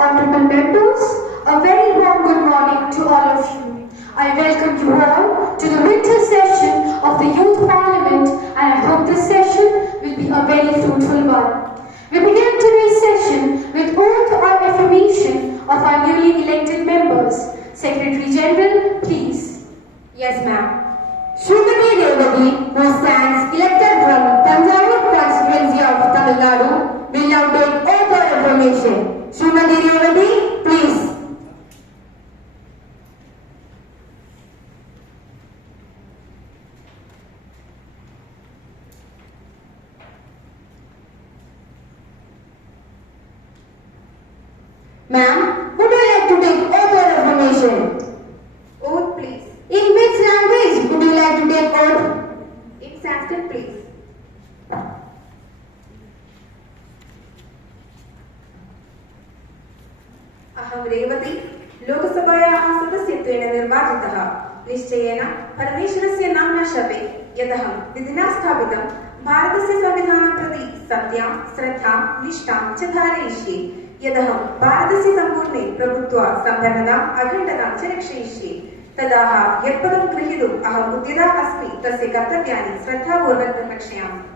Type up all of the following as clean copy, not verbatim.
Honorable members, a very warm good morning to all of you. I welcome you all to the winter session of the Youth Parliament, and I hope this session will be a very fruitful one. We begin today's session with oath or affirmation of our newly elected members. Secretary General, please. Yes, ma'am. Srimati Revati, who stands elected from Tanjavur constituency of Tamil Nadu, will now take oath or affirmation. Srimati Revati, please. Ma'am, would you like to take oath or affirmation? Oath, please. In which language would you like to take oath? In Sanskrit, please. अहं रेवती लोकसभायाः सदस्यत्वेन निर्वाचितः निश्चयेन परमेश्वरस्य नाम्ना शपे यदहं विधिना स्थापितं भारतस्य संविधानं प्रति सत्यां श्रद्धां निष्ठां च धारयिष्ये यदहं भारतस्य सम्पूर्णे प्रभुत्वा सम्पन्नताम् अखण्डतां च रक्षयिष्ये तदाह यत्पदं गृहीतुम् अहम् उद्यता अस्मि तस्य कर्तव्यानि श्रद्धापूर्वकं रक्षयामि।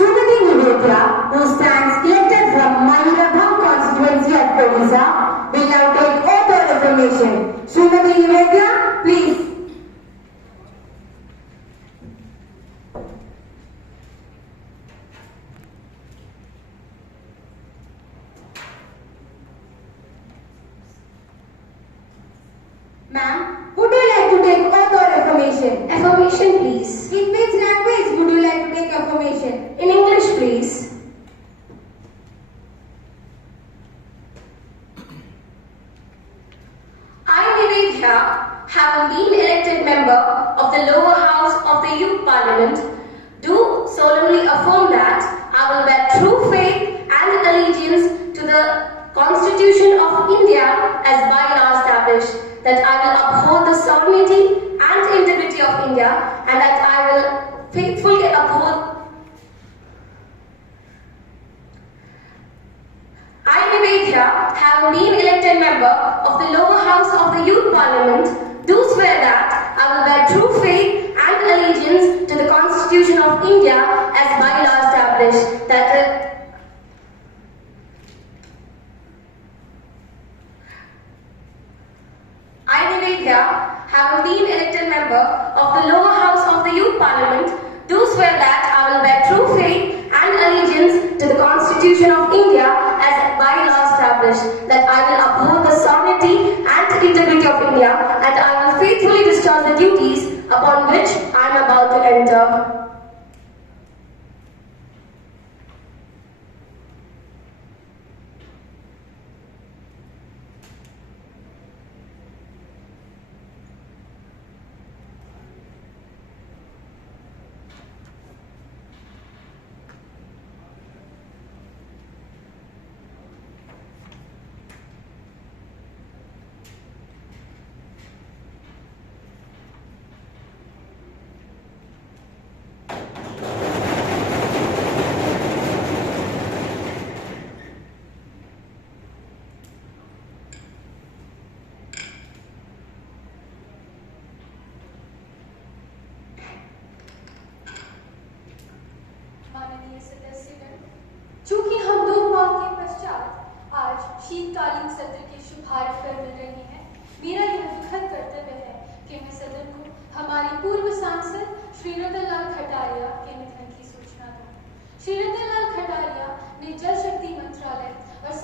Srimati Nivedya, who stands elected from Mayurabham constituency of Odisha, will now take oath or affirmation. Srimati Nivedya, please. Ma'am, would you like to take oath or affirmation? Affirmation, please. In which language would you like to take affirmation? In English, please. I, Nivedya, having been elected member of the lower house of the Youth Parliament, do solemnly affirm that I will bear true faith and allegiance to the Constitution of India as by law established, that I will uphold the sovereignty and integrity of India, and that I will faithfully uphold. I, Nivedya, having been elected member of the lower house of the Youth Parliament, do swear that I will bear true faith and allegiance to the Constitution of India as by law established, that I, Nivedya, having been elected member of the lower house of the Youth Parliament, do swear that I will bear true faith and allegiance to the Constitution of India as by law established, that I will uphold the sovereignty and integrity of India, and I will faithfully discharge the duties upon which I am about to enter.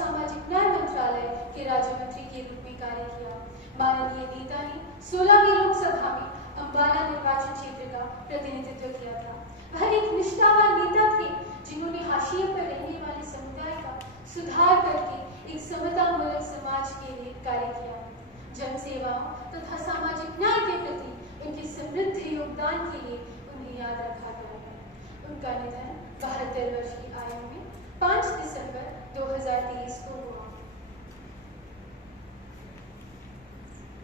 सामाजिक न्याय मंत्रालय के राज्य मंत्री के रूप में कार्य किया। माननीय नेता ने 16वीं लोकसभा में अम्बाला निर्वाचन क्षेत्र का प्रतिनिधित्व किया था। वह एक निष्ठावान नेता थे जिन्होंने हाशिए पर रहने वाले समुदाय का सुधार करके एक समतामूलक समाज के लिए कार्य किया। जन सेवाओं तथा सामाजिक न्याय के प्रति उनके समृद्ध योगदान के लिए उन्हें याद रखा गया है। उनका निधन 72 वर्ष की आयु में 5 दिसंबर 2023 को हुआ।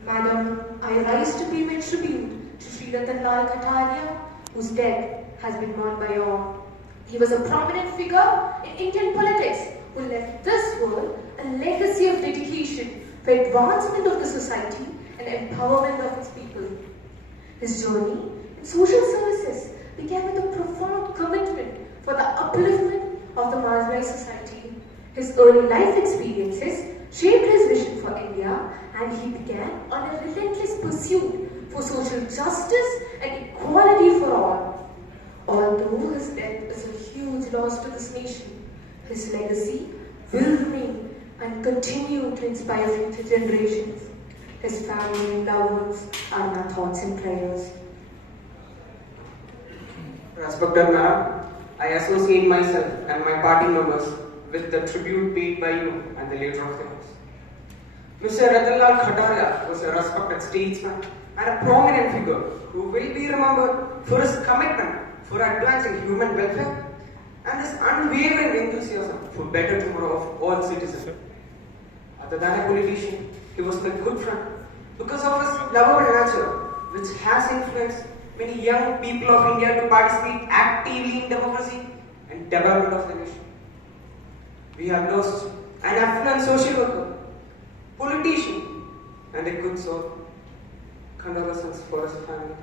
Madam, I rise to pay my tribute to Sri Ratan Lal Kataria, whose death has been mourned by all. He was a prominent figure in Indian politics who left this world a legacy of dedication for advancement of the society and empowerment of its people. His journey in social services began with a profound commitment for the upliftment of the marginalized society. His early life experiences shaped his vision for India, and he began on a relentless pursuit for social justice and equality for all. Although his death is a huge loss to this nation, his legacy will remain and continue to inspire future generations. His family and loved ones are in our thoughts and prayers. Respected Madam, I associate myself and my party members with the tribute paid by you and the leader of the House. Mr. Ratan Lal Kataria was a respected statesman and a prominent figure who will be remembered for his commitment for advancing human welfare and his unwavering enthusiasm for better tomorrow of all citizens. Other than a politician, he was my good friend because of his lovable nature, which has influenced many young people of India to participate actively in democracy and development of the nation. We have lost an affluent social worker, politician, and a good soul. Condolences for his family.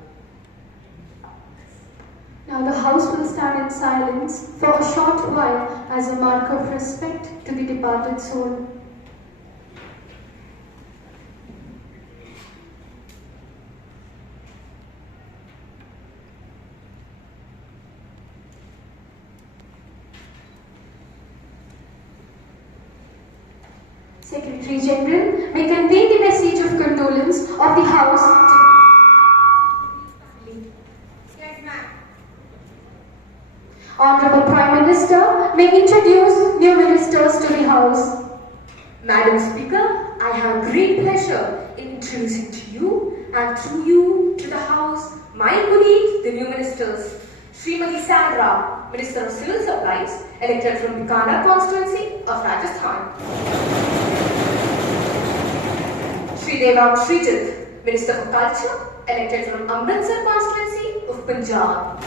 Now the House will stand in silence for a short while as a mark of respect to the departed soul. Secretary General may convey the message of condolence of the House to Yes, ma'am. Honorable Prime Minister may introduce new ministers to the House. Madam Speaker, I have great pleasure in introducing to you and through you to the House my colleagues, the new ministers. Srimati Sandra, Minister of Civil Supplies, elected from Bikaner constituency of Rajasthan. Shri Devang Srijit, Minister for Culture, elected from Amritsar constituency of Punjab.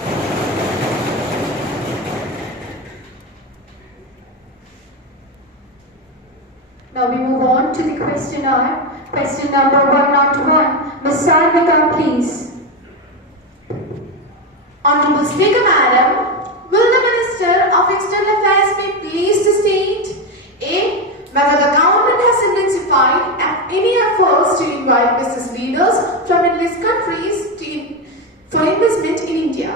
Now we move on to the question hour. Question number 101. Ms. Sarvika, please. Honorable Speaker, Madam, will the Minister of External Affairs be pleased to state A. Whether the government has intensified any efforts to invite business leaders from Middle East countries for investment in India?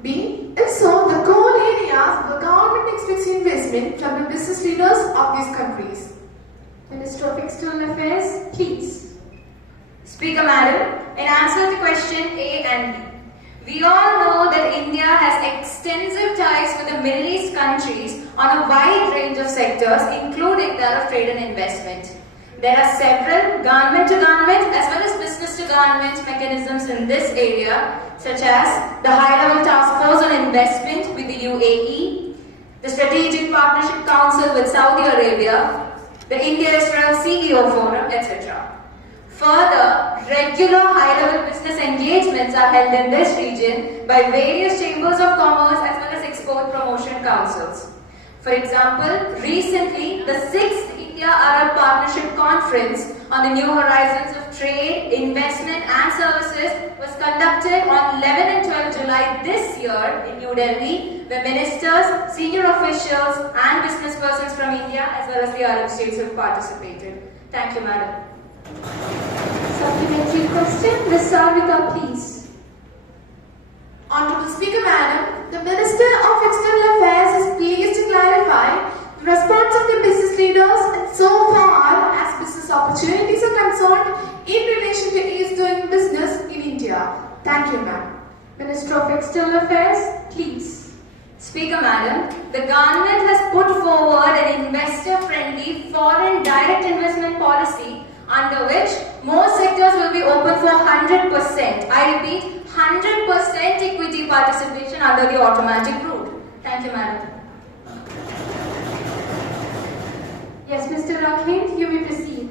B. If so, the core areas the government expects investment from the business leaders of these countries. Minister of External Affairs, please. Speaker Madam, in answer to question A and B, we all know that India has extensive ties with the Middle East countries on a wide range of sectors, including that of trade and investment. There are several government-to-government as well as business-to-government mechanisms in this area, such as the High-Level Task Force on Investment with the UAE, the Strategic Partnership Council with Saudi Arabia, the India-Israel CEO Forum, etc. Further, regular high-level business engagements are held in this region by various chambers of commerce as well as export promotion councils. For example, recently the 6th India-Arab Partnership Conference on the New Horizons of Trade, Investment and Services was conducted on 11 and 12 July this year in New Delhi, where ministers, senior officials and business persons from India as well as the Arab states have participated. Thank you, Madam. Supplementary question, Ms. Sarvika, please. Honorable Speaker, Madam, the Minister of External Affairs is pleased to clarify response of the business leaders and so far as business opportunities are concerned in relation to ease doing business in India. Thank you, ma'am. Minister of External Affairs, please. Speaker Madam, the government has put forward an investor-friendly foreign direct investment policy under which more sectors will be open for 100%. I repeat, 100% equity participation under the automatic route. Thank you, Madam. Yes, Mr. Rakhet, you may proceed.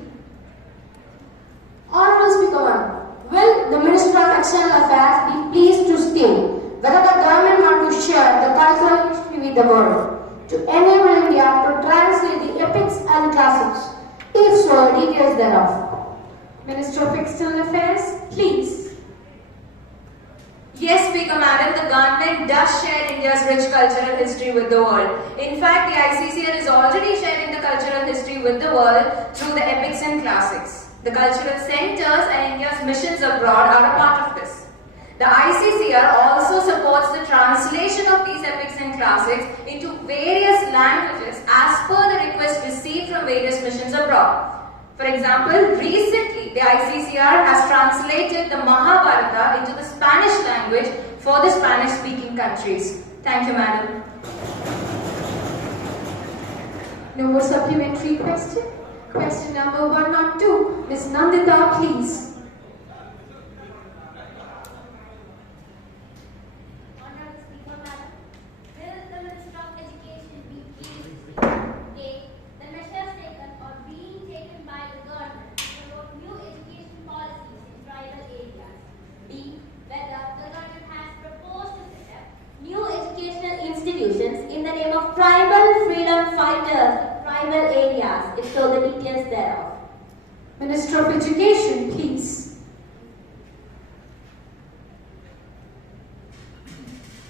Honorable Speaker Madam, will the Minister of External Affairs be pleased to state whether the government want to share the cultural history with the world to enable India to translate the epics and classics? If so, details thereof. Minister of External Affairs, please. Yes, Speaker Madam, the government does share India's rich cultural history with the world. In fact, the ICCR is already sharing the cultural history with the world through the epics and classics. The cultural centers and India's missions abroad are a part of this. The ICCR also supports the translation of these epics and classics into various languages as per the request received from various missions abroad. For example, recently the ICCR has translated the Mahabharata into the Spanish language for the Spanish-speaking countries. Thank you, Madam. No more supplementary question. Question number 102. Ms. Nandita, please. Honorable Speaker Madam, will the Minister of Education be pleased to state A. The measures taken or being taken by the government to promote new education policies in tribal areas? B. Whether the government has proposed to set up new educational institutions in the name of tribal freedom fighters in tribal areas, if so the details thereof. Minister of Education, please.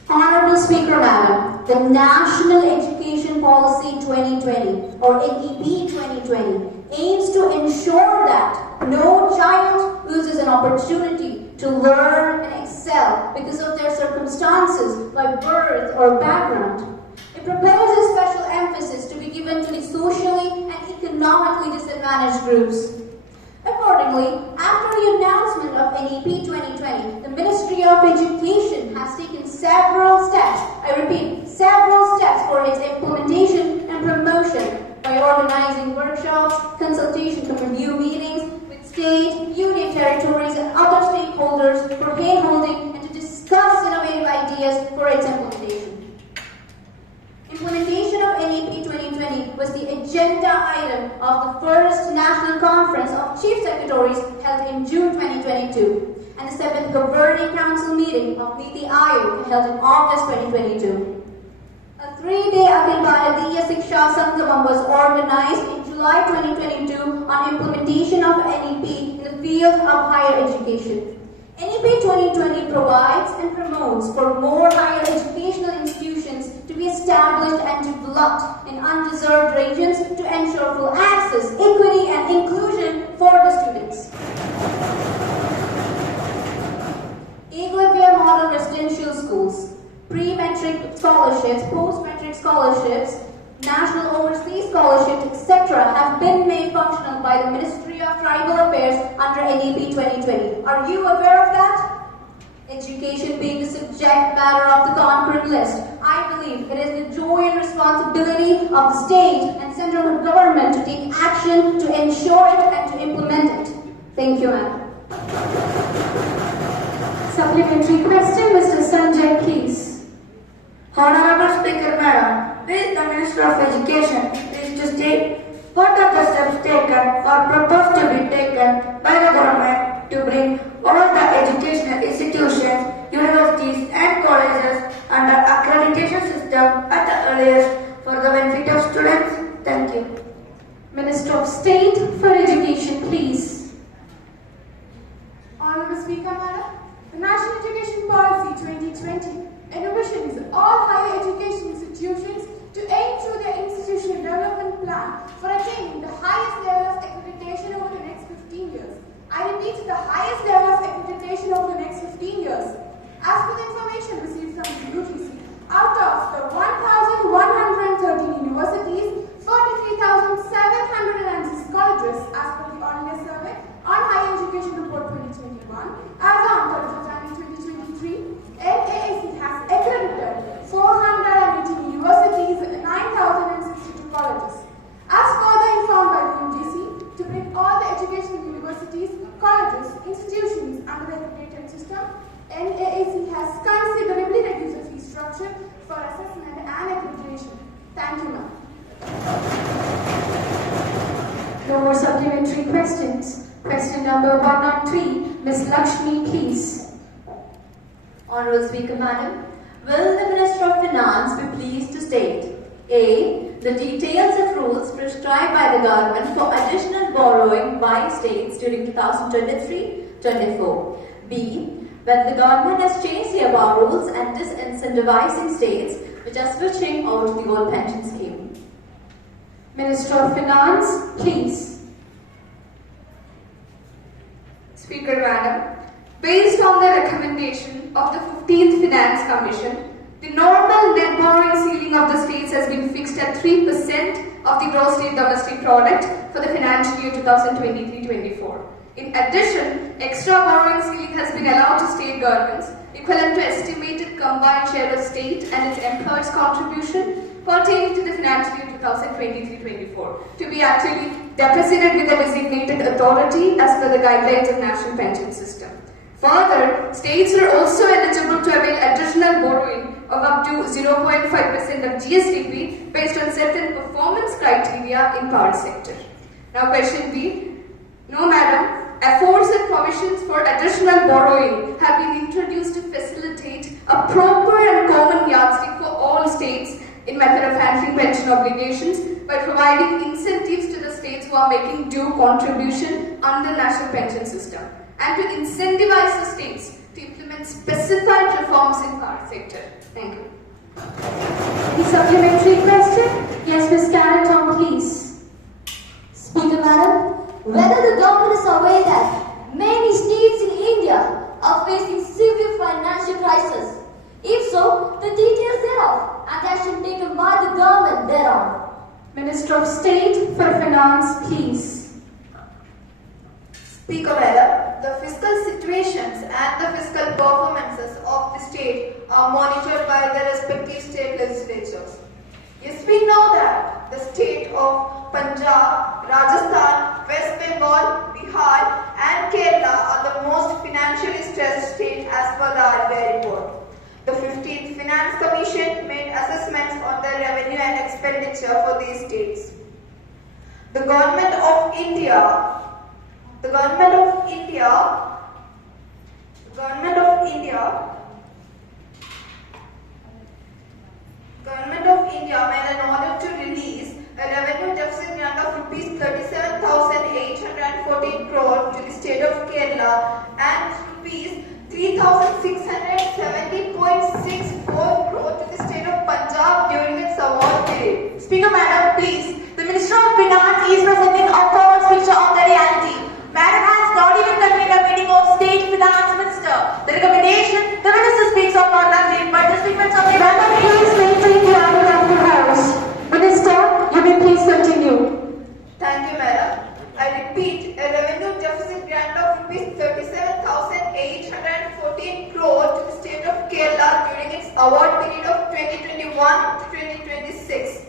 Honorable Speaker Madam, the National Education Policy 2020 or NEP 2020 aims to ensure that no child loses an opportunity to learn and excel because of their circumstances by birth or background. It proposes special emphasis to be given to the socially and economically disadvantaged groups. Accordingly, after the announcement of NEP 2020, the Ministry of Education has taken several steps, I repeat, several steps for its implementation and promotion by organizing workshops, consultation and review meetings with state, union territories and other stakeholders for hand-holding and to discuss innovative ideas for its implementation. Implementation of NEP 2020 was the agenda item of the first National Conference of Chief Secretaries held in June 2022 and the 7th Governing Council meeting of Niti Aayog held in August 2022. A 3-day Akhil Bharatiya Shiksha Sangamam was organized in July 2022 on implementation of NEP in the field of higher education. NEP 2020 provides and promotes for more higher educational institutions to be established and developed in undeserved regions to ensure full access, equity and inclusion for the students. Equilibrium Model Residential Schools, pre-metric scholarships, post-metric scholarships, national overseas scholarships, etc. have been made functional by the Ministry of Tribal Affairs under NEP 2020. Are you aware of that? Education being the subject matter of the concurrent list, I believe it is the joy and responsibility of the state and central government to take action to ensure it and to implement it. Thank you, Madam. Supplementary question, Mr. Sanjay, please. Honorable Speaker Madam, will the Minister of Education be pleased to state what are the steps taken or proposed to be taken by the government to bring all the educational institutions, universities and colleges under accreditation system at the earliest for the benefit of students? Thank you. Minister of State for Education, please. Honorable Speaker Madam, the National Education Policy 2020 envisions all higher education institutions to aim through their institutional development plan for attaining the highest level of accreditation over the next 15 years. I repeat, the highest level of accreditation over the next 15 years. As per the information received from the UGC, out of the 1,113 universities, questions. Question number 103, Ms. Lakshmi, please. Honorable Speaker, Madam, will the Minister of Finance be pleased to state A. The details of rules prescribed by the government for additional borrowing by states during 2023-24. B. Whether the government has changed the above rules and disincentivizing states which are switching over to the old pension scheme. Minister of Finance, please. Speaker Madam, based on the recommendation of the 15th Finance Commission, the normal net borrowing ceiling of the states has been fixed at 3% of the gross state domestic product for the financial year 2023-24. In addition, extra borrowing ceiling has been allowed to state governments equivalent to estimated combined share of state and its employers' contribution pertaining to the financial year 2023-24 to be actually deposited with a designated authority as per the guidelines of National Pension System. Further, states are also eligible to avail additional borrowing of up to 0.5% of GSDP based on certain performance criteria in power sector. Now question B. No, madam. Aforesaid provisions for additional borrowing have been introduced to facilitate a proper and common yardstick for all states in method of handling pension obligations by providing incentives to the states who are making due contribution under National Pension System and to incentivize the states to implement specified reforms in power sector. Thank you. The supplementary question? Yes, Ms. Karen Tom, please. Speaker Madam, whether the government is aware that many states in India are facing severe financial crisis. If so, the details thereof and action taken by the government thereon. Minister of State for Finance, please. Speaker Madam, the fiscal situations and the fiscal performances of the state are monitored by the respective state legislatures. Yes, we know that the state of Punjab, Rajasthan, West Bengal, Bihar and Kerala are the most financially stressed state as per the RBI report. The 15th Finance Commission made assessments on the revenue and expenditure for these states. The Government of India made an order to release a revenue deficit grant of rupees 37,814 crore to the state of Kerala and rupees 3,670.64 crore to the state of Punjab during its award period. Speaker Madam, please. The Minister of Finance is presenting a false picture of the reality. Madam has not even convened a meeting of State Finance Minister. The recommendation, the Minister speaks of not nothing but the statements of the Madam, please maintain the order of the House. Minister, you may please continue. Thank you, Madam. I repeat, a revenue deficit grant of rupees 37,814 crore to the state of Kerala during its award period of 2021 to 2026.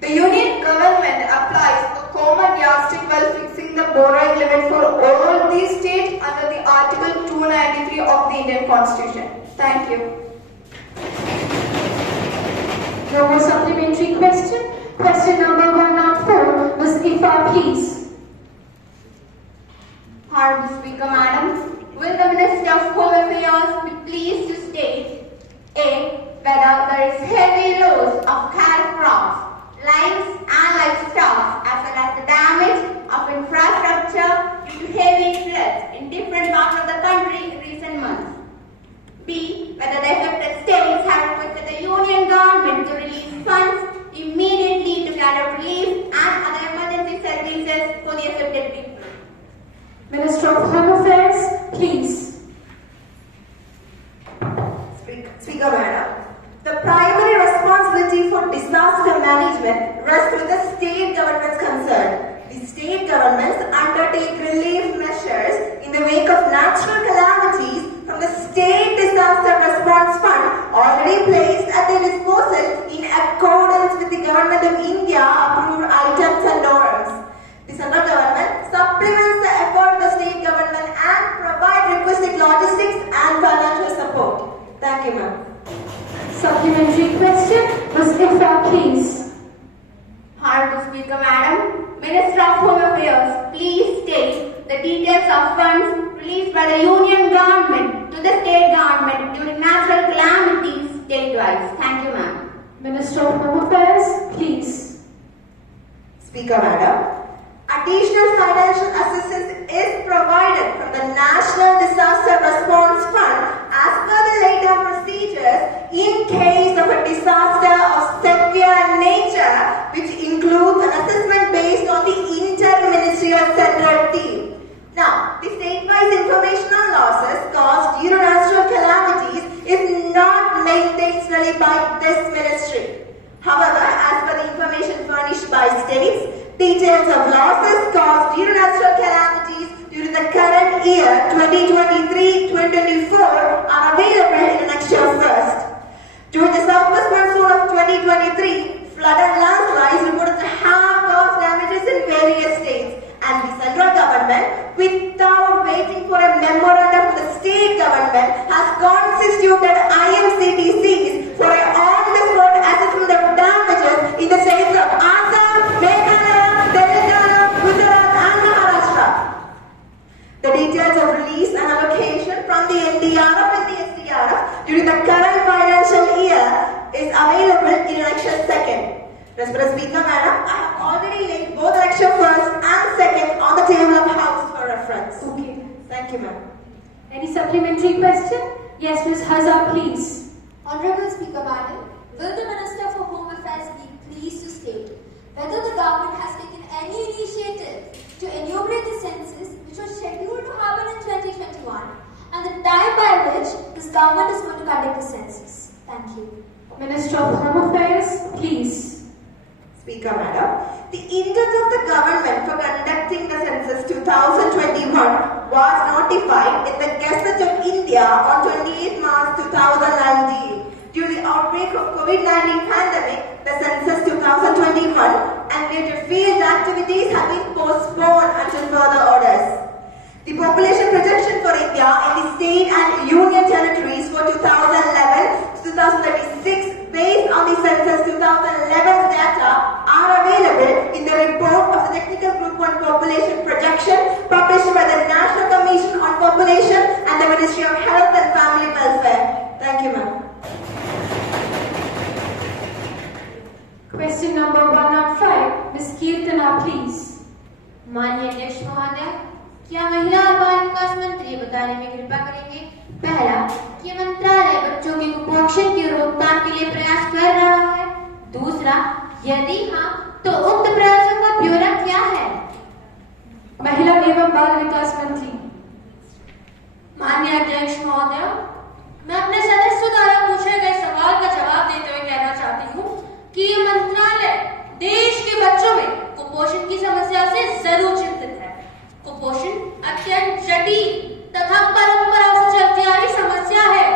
The Union Government applies a common yardstick while fixing the borrowing limit for all these states under the Article 293 of the Indian Constitution. Thank you. No more supplementary question. Question number 104, Ms. Ifa, please. Honorable Speaker Madam, will the Minister of Home Affairs be pleased to state A. Whether there is heavy loss of cattle crops, lives and livestock as well as the damage of infrastructure due to heavy floods in different parts of the country in recent months. B. Whether the affected states have requested the Union Government to release funds immediately to carry out relief and other emergency services for the affected people. Minister of Home Affairs, please. Speaker Madam, the primary responsibility for disaster management rests with the state governments concerned. The state governments undertake relief measures in the wake of natural calamities from the State Disaster Response Fund already placed at their disposal in accordance with the Government of India approved items and norms. The central government supplements the effort of the state government and provide requisite logistics and financial support. Thank you, ma'am. Supplementary question, Ms. Ifa, please. Honorable Speaker Madam, Minister of Home Affairs by the union government to the state government during natural calamities state-wise. Thank you, ma'am. Minister of Home Affairs, please. Speaker Madam, additional financial assistance is provided from the National Disaster Response Fund as per the later procedures in case of a disaster of severe nature, which includes an assessment based on the inter-ministerial central team. Now, the state-wise informational losses caused due to natural calamities is not maintained solely by this ministry. However, as per the information furnished by states, details of losses caused due to natural calamities during the current year 2023-2024 are available in Annexure First. During the southwest monsoon of 2023, flood and landslides reported to have caused damages in various states, and the central government, without waiting for a memorandum from the state government, has constituted IMCDCs for an on-the-spot assessment of damages in the states of Assam, Meghalaya, Telangana, Gujarat and Maharashtra. The details of release and allocation from the NDRF and the SDRF during the current financial year is available in Annexure Second. Respected Speaker Madam, I have already linked both Annexure First and Second on the table of House for reference. Okay. Thank you, ma'am. Any supplementary question? Yes, Ms. Hazar, please. Honorable Speaker Madam, will the Minister for Home Affairs be pleased to state whether the government has taken any initiative to enumerate the census which was scheduled to happen in 2021 and the time by which this government is going to conduct the census? Thank you. Minister of Home Affairs, please. Speaker Madam, the intent of the government for conducting the census 2021 was notified in the Gazette of India on 28 March 2019. During the outbreak of COVID-19 pandemic, the census 2021 and related field activities have been postponed until further orders. The population projection for India in the state and union territories for 2011 to 2036 based on the census 2011 data are available in the report of the Technical Group on Population Projection published by the National Commission on Population and the Ministry of Health and Family Welfare. Thank you, ma'am. Question number 105, Ms. Kirtana, please. माननीय अध्यक्ष महोदय, क्या महिला और बाल विकास मंत्री बताने में कृपा करेंगे? पहला, कि मंत्रालय बच्चों के कुपोषण की रोकथाम के लिए प्रयास कर रहा है। दूसरा, यदि हाँ, तो उक्त प्रयासों का ब्यौरा क्या है? महिला एवं बाल विकास मंत्री। माननीय अध्यक्ष महोदय, मैं अपने सदस्यों द्वारा पूछे गए सवाल का जवाब देते हुए कहना चाहती हूँ कि ये मंत्रालय देश के बच्चों में कुपोषण की समस्या से जरूर चिंतित है। कुपोषण अत्यंत जटिल तथा परंपरा से चलती आ रही समस्या है,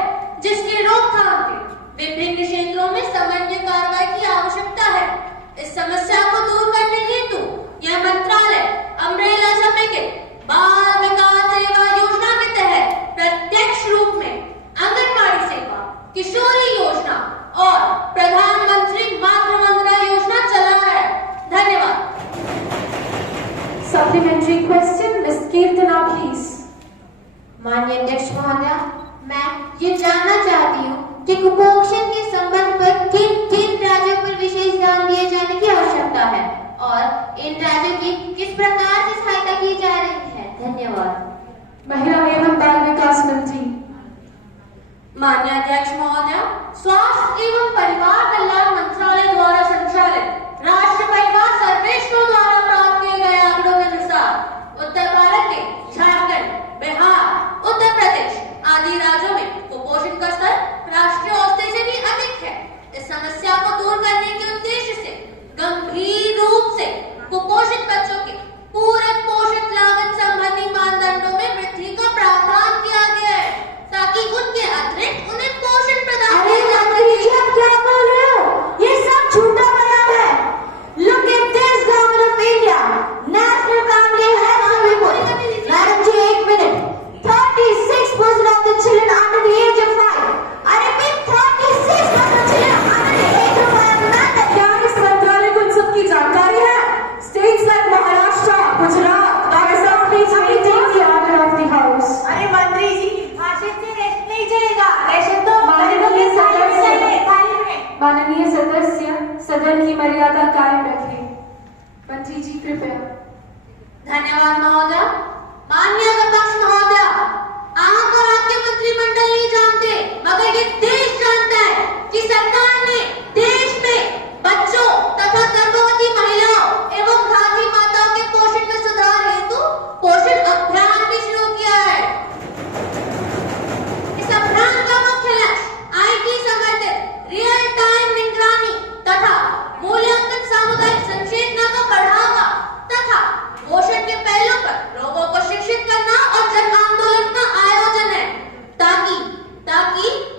जिसकी रोकथाम के विभिन्न क्षेत्रों में समन्वय कार्रवाई की आवश्यकता है। इस समस्या को दूर करने हेतु यह मंत्रालय अम्ब्रेला समेकित बाल विकास सेवा योजना के तहत प्रत्यक्ष रूप में आंगनबाड़ी सेवा, किशोरी योजना और प्रधानमंत्री मातृ वंदना योजना चला है। धन्यवाद। Supplementary question, Ms. Kirtana, please. माननीय अध्यक्ष महोदय, मैं ये जानना चाहती हूँ कि कुपोषण के संबंध पर किन किन राज्यों पर विशेष ध्यान दिए जाने की आवश्यकता है और इन राज्यों की किस प्रकार से सहायता की जा रही है? धन्यवाद। महिला एवं बाल विकास मंत्री। माननीय अध्यक्ष महोदय, स्वास्थ्य एवं परिवार कल्याण मंत्रालय द्वारा संचालित राष्ट्रीय परिवार सर्वेक्षण द्वारा प्राप्त किए गए आंकड़ों के अनुसार उत्तर भारत के झारखंड, बिहार, उत्तर प्रदेश आदि राज्यों में कुपोषण का स्तर राष्ट्रीय औसत से भी अधिक है। इस समस्या को दूर करने के उद्देश्य से गंभीर रूप से कुपोषित बच्चों के पूरक पोषक लागत संबंधी मानदंडों में वृद्धि का प्रावधान किया गया है, ताकि उनके अतिरिक्त उन्हें पोषण प्रदान किया जा सके। आप क्या बोल रहे हो? ये सब झूठा बयान है। Look at this, Government of India. National Family Health Report. Madam ji, 1 minute. 36% of the children under the age of 5. I repeat, 36% of children under the age of सदन की मर्यादा कायम रखें। मंत्री जी कृपया। धन्यवाद महोदय। माननीय विपक्ष महोदय, आप और आपके मंत्रिमंडल नहीं जानते, मगर ये देश जानता है कि सरकार ने देश में बच्चों तथा गर्भवती महिलाओं एवं घाटी माताओं के पोषण में सुधार हेतु पोषण अभियान भी शुरू किया है। इस अभियान का मुख्य लक्ष्य IT समर्थित रियल टाइम निगरानी तथा मूल्यांकन सामुदायिक संचेतना को बढ़ावा तथा पोषण के पहलू पर लोगों को शिक्षित करना और जन आंदोलन का आयोजन है, ताकि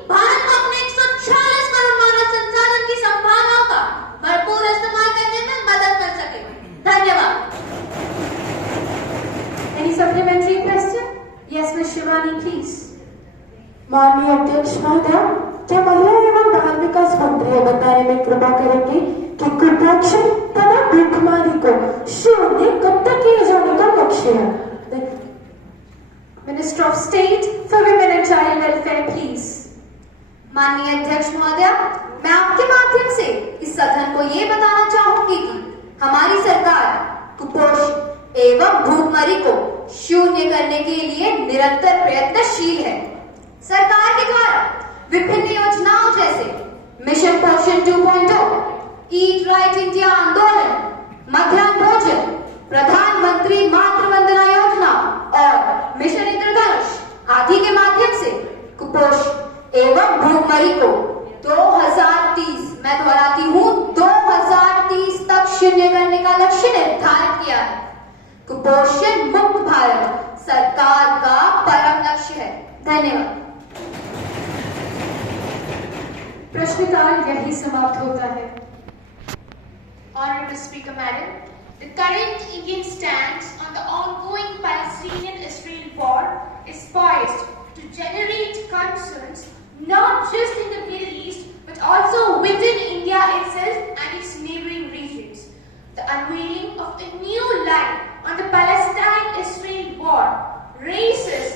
भारत को अपने 146 करोड़ मानव संसाधन की संभावनाओं का भरपूर इस्तेमाल करने में मदद कर सके। धन्यवाद। Any supplementary question? Yes, Ms. Shivani, please. माननीय अध्यक्ष महोदय, क्या महिला एवं बाल विकास मंत्री बताने में कृपा करेंगे कि कुपोषण तथा भूखमरी को शून्य कब तक किए जाने का लक्ष्य है? Minister of State for Women and Child Welfare, please. माननीय अध्यक्ष महोदय, मैं आपके माध्यम से इस सदन को ये बताना चाहूंगी कि हमारी सरकार कुपोषण एवं भूखमरी को शून्य करने के लिए निरंतर प्रयत्नशील है। सरकार के द्वारा विभिन्न योजनाओं जैसे मिशन पोषण 2.0, ईट राइट इंडिया आंदोलन, मध्याह्न भोजन, प्रधानमंत्री मातृ वंदना योजना और मिशन इंद्रधनुष आदि के माध्यम से कुपोषण एवं भूखमरी को 2030, मैं दोहराती हूँ 2030 तक शून्य करने का लक्ष्य निर्धारित किया है। कुपोषण मुक्त भारत सरकार का परम लक्ष्य है। धन्यवाद। प्रश्नकाल यही समाप्त होता है। Honorable Speaker Madam, the current Indian stance on the ongoing Palestinian-Israel war is poised to generate concerns not just in the Middle East but also within India itself and its neighboring regions. The unveiling of a new line on the Palestine-Israel war raises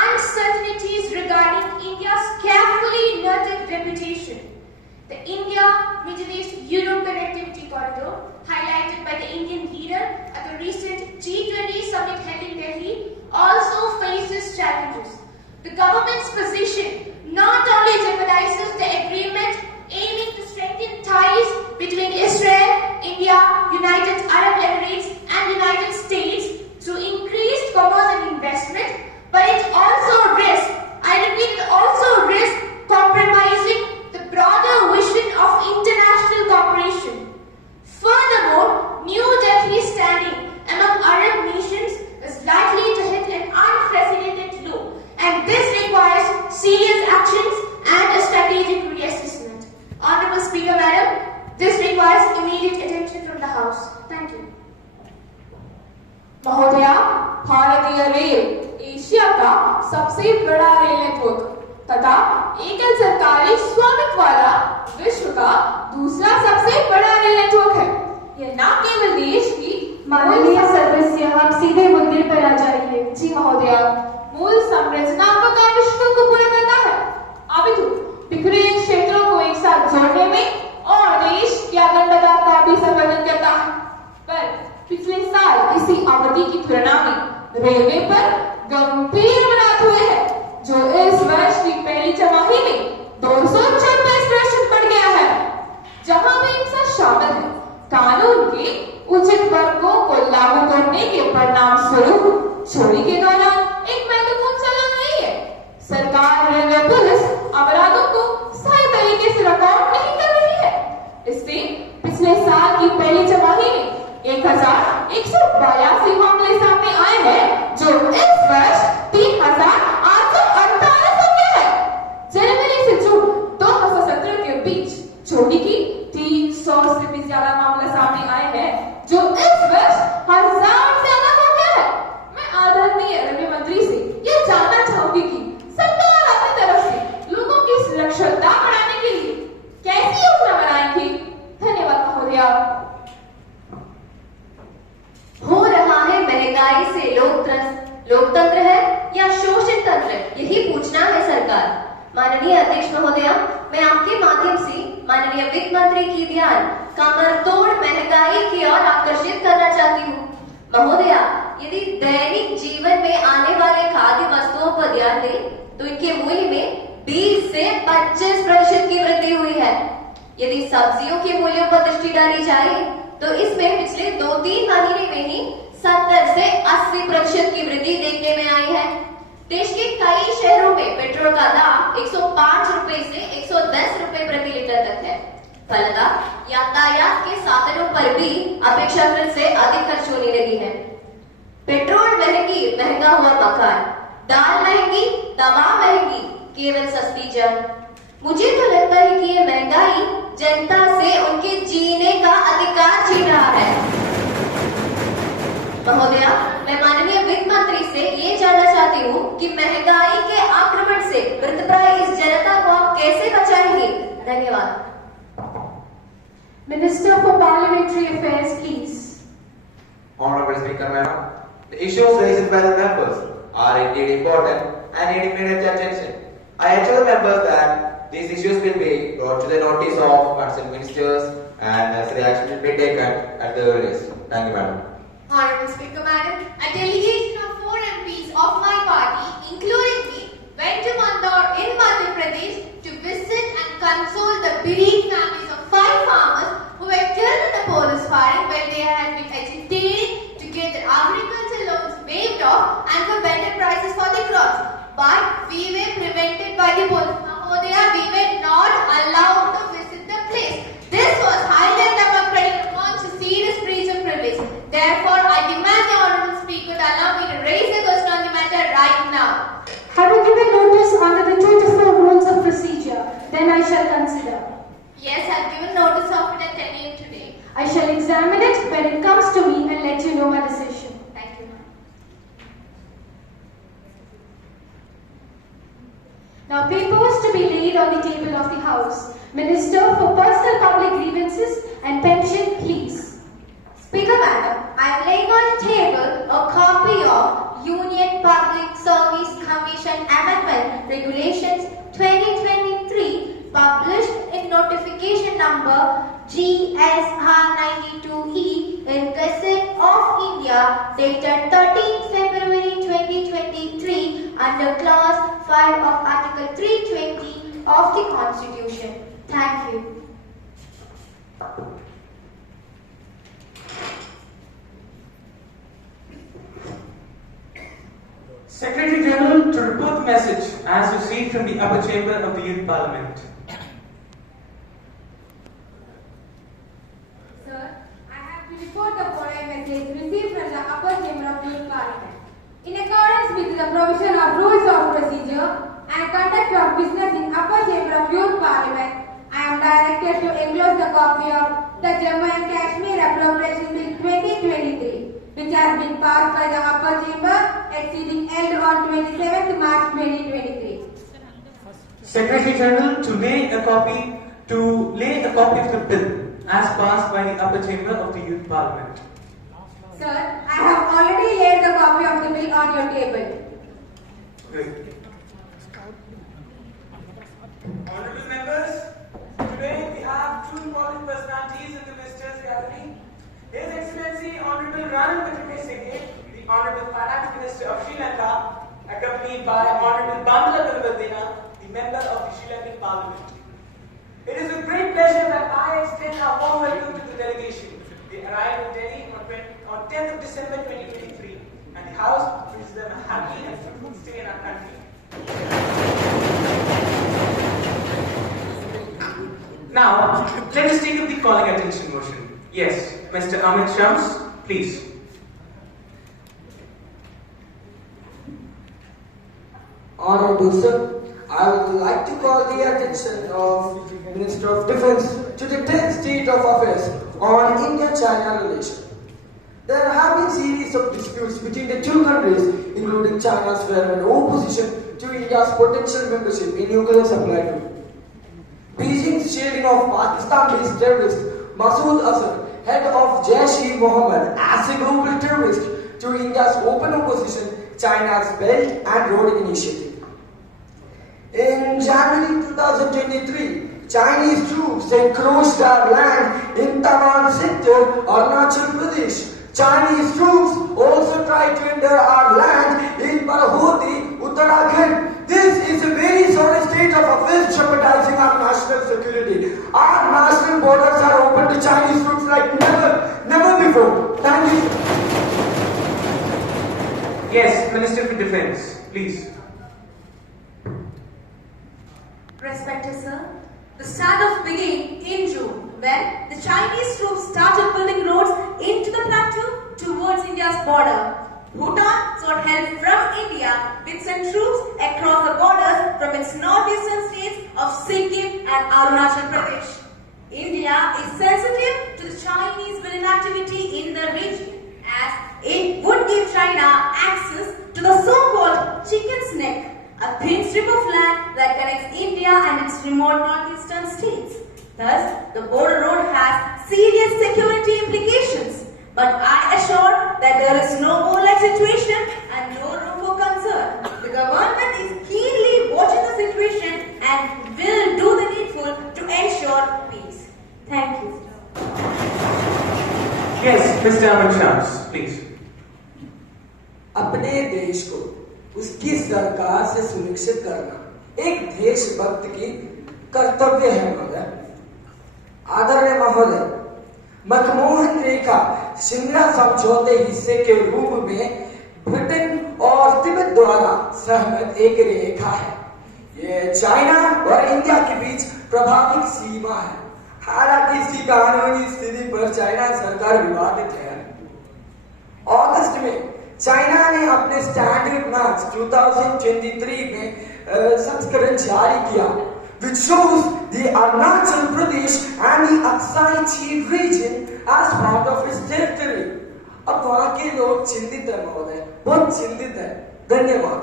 uncertainties regarding India's carefully nurtured reputation. The India-Middle East-Europe Connectivity Corridor, highlighted by the Indian leader at the recent G20 summit held in Delhi, also faces challenges. The government's position not only jeopardizes the agreement aiming to strengthen ties between Israel, India, United Arab Emirates and United States through increased commerce and investment, but it also risks, I repeat, it also risks compromising the broader vision of international cooperation. Furthermore, New Delhi's standing among Arab nations is likely to hit an unprecedented low, and this requires serious actions and a strategic reassessment. Honorable Speaker Madam, this requires immediate attention from the House. Thank you. महोदया, भारतीय rail Asia का सबसे बड़ा rail network तथा एकल सरकारी स्वामित्व वाला विश्व का दूसरा सबसे बड़ा रेल नेटवर्क है। यह न केवल देश की माननीय सदस्य, आप सीधे मुद्दे पर आ जाइए। जी महोदया, मूल संरचनात्मक आवश्यकताओं को पूरा करता है, अपितु बिखरे क्षेत्रों को एक साथ जोड़ने में और देश की अखंडता का भी समर्थन करता है। पर पिछले साल इसी अवधि की तुलना में रेलवे पर गंभीर अपराध हुए हैं, जो इस वर्ष की पहली तिमाही में 226% बढ़ गया है। जहां भी हिंसा शामिल है, कानून के उचित वर्गों को लागू करने के परिणाम स्वरूप चोरी के दौरान एक महत्वपूर्ण चालान नहीं है। सरकार रेलवे पुलिस अपराधों को सही तरीके से रिकॉर्ड नहीं कर रही है। इससे पिछले साल की पहली तिमाही में 1182 मामले सामने आए हैं, जो इस वर्ष 3848 हो गया है। जनवरी से जून 2017 के बीच चोरी की 300 से भी ज्यादा मामले सामने आए हैं, जो इस वर्ष 1000 से ज्यादा हो गया है। मैं आदरणीय रेलवे मंत्री से यह जानना चाहूंगी कि सरकार अपनी तरफ से लोगों की सुरक्षितता बढ़ाने के लिए कैसी योजना बनाएगी। धन्यवाद महोदया। हो रहा है महंगाई से लोकतंत्र है या शोषण तंत्र, यही पूछना है सरकार। माननीय अध्यक्ष महोदया, मैं आपके माध्यम से माननीय वित्त मंत्री की ध्यान कमरतोड़ महंगाई की ओर आकर्षित करना चाहती हूँ। महोदया, यदि दैनिक जीवन में आने वाले खाद्य वस्तुओं पर ध्यान दें तो इनके मूल्य में 20 से 25% की वृद्धि हुई है। यदि सब्जियों के मूल्यों पर दृष्टि डाली जाए तो इसमें पिछले 2-3 महीने में ही 70 से 80% की वृद्धि देखने में आई है। देश के कई शहरों में पेट्रोल का दाम 105 रुपए से 110 रुपए प्रति लीटर तक है। फलतः यातायात के साधनों पर भी अपेक्षाकृत से अधिक खर्च होने लगी है। पेट्रोल महंगा हुआ मकान, दाल महंगी, दवा महंगी, केवल सस्ती जंग। मुझे तो लगता है कि ये महंगाई जनता से उनके जीने का अधिकार छीन रहा है। महोदया, मैं माननीय वित्त मंत्री से ये जानना चाहती हूँ कि महंगाई के आक्रमण से मृतप्राय इस जनता को आप कैसे बचाएंगे? धन्यवाद। Minister for Parliamentary Affairs, please. Honorable Speaker, Madam, the issues raised by the members are indeed important and need immediate attention. I assure the members that these issues will be brought to the notice of concerned ministers and necessary action will be taken at the earliest. Thank you, Madam. Honorable Speaker, Madam, a delegation of 4 MPs of my party, including me, went to Mandor in Madhya Pradesh to visit and console the bereaved families of 5 farmers who were killed in the police firing when they had been agitated to get their agricultural loans waived off and for better prices for their crops. But we were prevented by the police. Mahodaya, we were not allowed to visit the place. This was highly democratic amongst a serious breach of privilege. Therefore, I demand the Honorable Speaker to allow me to raise a question on the matter right now. Having given notice under the 24 rules of procedure, then I shall consider. Yes, I've given notice of it at 10 a.m. today. I shall examine it when it comes to me and let you know my decision. Thank you, ma'am. Now, papers to be laid on the table of the House. Minister for Personal Public Grievances and Pension, please. Speaker Madam, I am laying on the table a copy of Union Public Service Commission Amendment Regulations 2023 published in notification number GSR92E in Gazette of India dated 13 February 2023 under clause 5 of Article 320 of the Constitution. Thank you. Secretary General to report the message as received from the upper chamber of the Youth Parliament. Sir, I have to report the following message received from the upper chamber of the Youth Parliament. In accordance with the provision of rules of procedure and conduct of business in upper chamber of Youth Parliament, I am directed to enclose the copy of the Jammu and Kashmir Appropriation Bill 2023, which has been passed by the upper chamber at sitting held on 27th March 2023. Secretary General to lay a copy of the bill as passed by the upper chamber of the Youth Parliament. Sir, I have already laid the copy of the bill on your table. Good. Honorable members, today we have two important personalities in the visitors gallery. His Excellency Honorable Ranil Wickremesinghe, the Honorable Finance Minister of Sri Lanka, accompanied by Honorable Bamla Vilwardena, the member of the Sri Lankan Parliament. It is with great pleasure that I extend our warm welcome to the delegation. They arrived in Delhi on 10th of December 2023, and the House wishes them a happy and fruitful stay in our country. Now, let us take up the calling attention motion. Yes, Mr. Amit Shams, please. Honorable Sir, I would like to call the attention of Minister of Defence to the 10th state of affairs on India-China relations. There have been series of disputes between the two countries, including China's fervent opposition to India's potential membership in nuclear supply group. Beijing's shielding of Pakistan-based terrorist Masood Azhar, head of Jaish-e-Mohammed, as a global terrorist, to India's open opposition, China's Belt and Road Initiative. In January 2023, Chinese troops encroached our land in Tawan sector, Arunachal Pradesh. Chinese troops also tried to enter our land in Parhoti, Uttarakhand. This is a very sorry state of affairs jeopardizing our national security. Our national borders are open to Chinese troops like never before. Thank you. Yes, Minister for Defence, please. Respected sir, the standoff began in June when the Chinese troops started building roads into the plateau towards India's border. Bhutan sought help from India which sent troops across the borders from its northeastern states of Sikkim and Arunachal Pradesh. India is sensitive to the Chinese military activity in the region as it would give China access to the so-called chicken's neck, a thin strip of land that connects India and its remote northeastern states. Thus, the border road has serious security implications. But I assure that there is no war-like situation and no room for concern. The government is keenly watching the situation and will do the needful to ensure peace. Thank you. Yes, Mr. Aman Shams, please. अपने देश को उसकी सरकार से सुरक्षित करना एक देशभक्त की कर्तव्य है मगर आदरणीय महोदय, मनमोहन रेखा शिमला समझौते हिस्से के रूप में ब्रिटेन और तिब्बत द्वारा सहमत एक रेखा है। ये चाइना और इंडिया के बीच प्रभावित सीमा है। हालांकि इसी कानूनी स्थिति पर चाइना सरकार विवादित है। अगस्त में चाइना ने अपने स्टैंडर्ड मार्च 2023 में संस्करण जारी किया, which shows the Arunachal Pradesh and the Aksai Chin region as part of its territory. अब वहाँ के लोग चिंतित है महोदय, बहुत चिंतित है। धन्यवाद।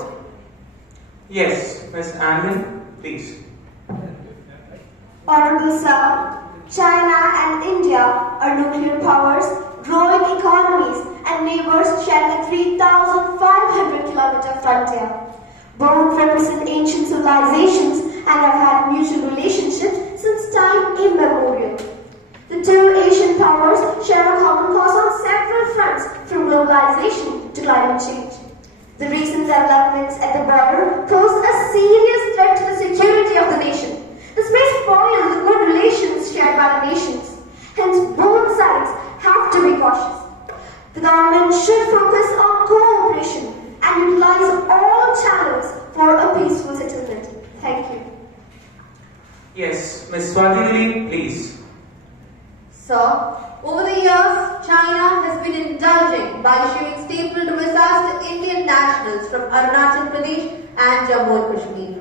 Yes, Ms. Anand, please. Honorable Sir, China and India are nuclear powers, growing economies, and neighbors sharing a 3,500-kilometer frontier. Both represent ancient civilizations and have had mutual relationships since time immemorial. The two Asian powers share a common cause on several fronts, from globalization to climate change. The recent developments at the border pose a serious threat to the security of the nation. This may spoil the good relations shared by the nations. Hence, both sides have to be cautious. The government should focus on cooperation and utilize all channels for a peaceful settlement. Thank you. Yes, Ms. Swadhi, please. Sir, over the years, China has been indulging by issuing stapled visas to Indian nationals from Arunachal Pradesh and Jammu and Kashmir.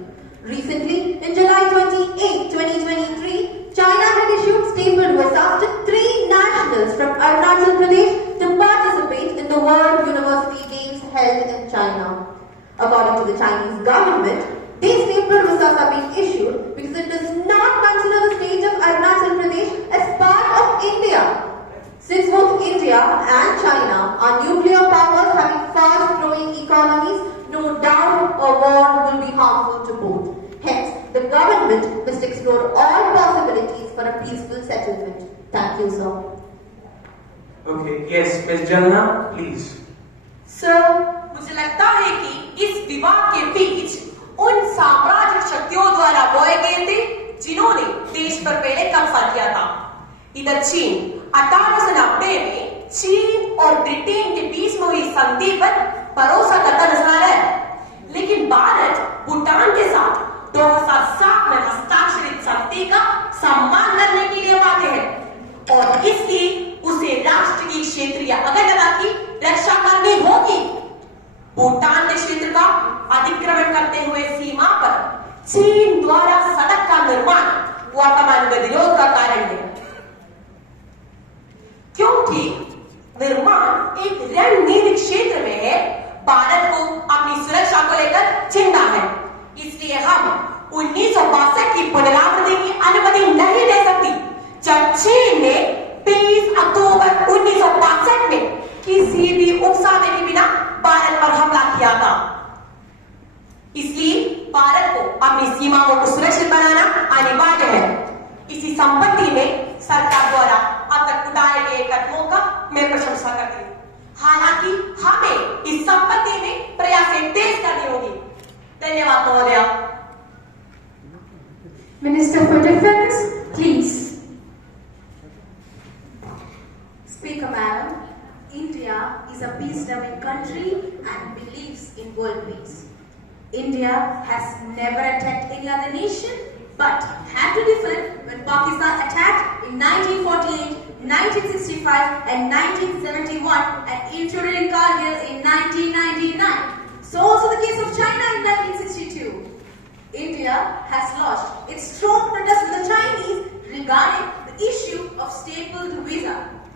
Recently, in July 28, 2023, China had issued stapled visas to 3 nationals from Arunachal Pradesh to participate in the World University Games held in China. According to the Chinese government, these stapled visas are being issued because it does not consider the state of Arunachal Pradesh as part of India. Since both India and China are nuclear powers having fast-growing economies, no doubt a war will be harmful to both. Hence, the government must explore all possibilities for a peaceful settlement. Thank you, sir. Okay, yes, Ms. Jalna, please. Sir, मुझे लगता है कि इस विवाद के बीच उन साम्राज्यिक शक्तियों द्वारा बोए गए थे जिन्होंने देश पर पहले कब्जा किया था। इधर चीन 1890 में चीन और ब्रिटेन के बीच में हुई संधि पर भरोसा करता नजर आ रहा है, लेकिन भारत भूटान के साथ 2007 में हस्ताक्षरित संधि का सम्मान करने के लिए बाध्य है और इसलिए उसे राष्ट्र की क्षेत्रीय अखंडता की रक्षा करनी होगी। भूटान के क्षेत्र का अतिक्रमण करते हुए सीमा पर चीन द्वारा सड़क का निर्माण वर्तमान गतिरोध का कारण है, क्योंकि निर्माण एक रणनीतिक क्षेत्र में है। भारत को अपनी सुरक्षा को लेकर चिंता है, इसलिए हम 1962 की पुनरावृत्ति की अनुमति नहीं दे सकती, जब चीन ने 23 अक्टूबर 1962 में किसी भी उकसावे के बिना भारत पर हमला किया था। इसलिए भारत को अपनी सीमाओं को सुरक्षित बनाना अनिवार्य है। इसी संपत्ति में सरकार द्वारा अब तक उठाए गए कदमों का मैं प्रशंसा करती हूँ। हालांकि हमें इस संपत्ति में प्रयासें तेज करनी होगी। धन्यवाद महोदया। Minister for Defence, please. Speaker Madam, India is a peace-loving country and believes in world peace. India has never attacked any other nation but had to defend when Pakistan attacked in 1948, 1965 and 1971 and intruded in Kargil in 1999. So also the case of China in 1962. India has lodged its strong protest with the Chinese regarding the issue of staple to visa,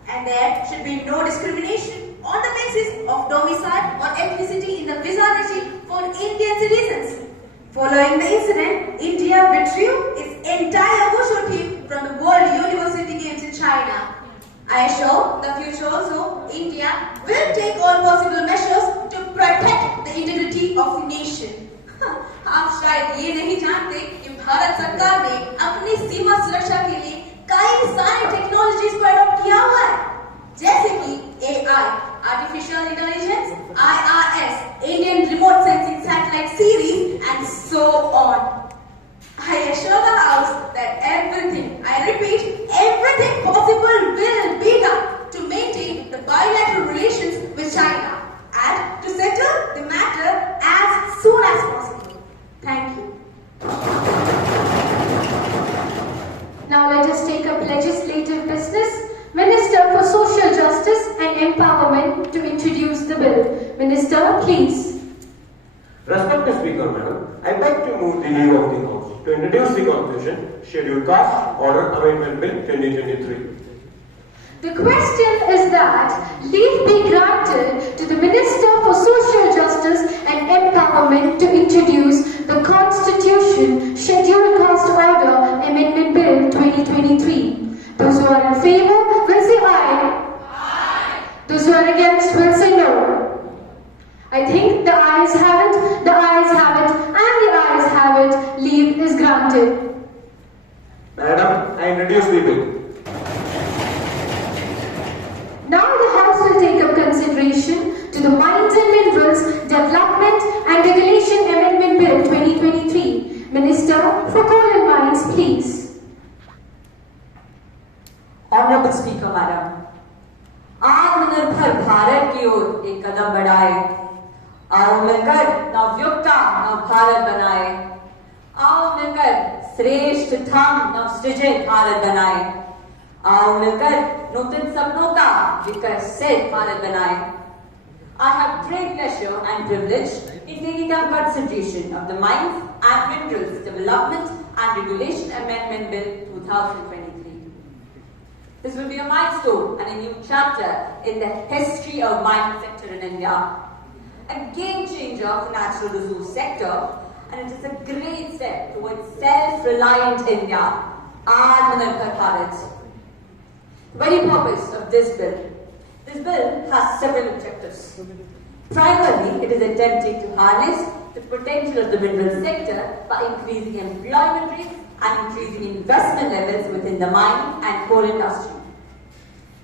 and there should be no discrimination on the basis of domicile or ethnicity in the visa regime for Indian citizens. Following the incident, India withdrew its entire wushu team from the World University Games in China. I assure the future also, India will take all possible measures to protect the integrity of the nation. आप शायद ये नहीं जानते कि भारत सरकार ने अपनी सीमा सुरक्षा के लिए कई सारी टेक्नोलॉजीज को अडॉप्ट किया हुआ है, जैसे कि AI, artificial intelligence, IRS, Indian remote sensing satellite series and so on. I assure the House that everything, I repeat, everything possible will be done to maintain the bilateral relations with China and to settle the matter as soon as possible. Thank you. Now let us take up legislative business. Minister for Social Justice and Empowerment to introduce the bill. Minister, please. Respected Speaker, Madam, I beg to move the leave of the House to introduce the Constitution Scheduled Caste Order Amendment Bill 2023. The question is that leave be granted to the Minister for Social Justice and Empowerment to introduce the Constitution Scheduled Caste Order Amendment Bill 2023. Those who are in favor will say aye. Aye. Those who are against will say no. I think the ayes have it, the ayes have it, and the ayes have it. Leave is granted. Madam, I introduce the bill. Now the House will take up consideration to the Mines and Minerals Development and Regulation Amendment Bill 2023. Minister for Coal and Mines, please. Honorable Speaker, Madam, आत्मनिर्भर भारत की ओर एक कदम बढ़ाए, आओ मिलकर नवयुक्त नवभारत बनाए, आओ मिलकर श्रेष्ठतम नवसृजित भारत बनाए, आओ मिलकर नूतन सपनों का विकसित भारत बनाए. I have great pleasure and privilege in taking up consideration of the Mines and Minerals Development and Regulation Amendment Bill 2023. This will be a milestone and a new chapter in the history of mining sector in India. A game changer for natural resource sector, and it is a great step towards self-reliant India, Atmanirbhar Bharat. The very purpose of this bill has several objectives. Primarily, it is attempting to harness the potential of the mineral sector by increasing employment rates and increasing investment levels within the mining and coal industry.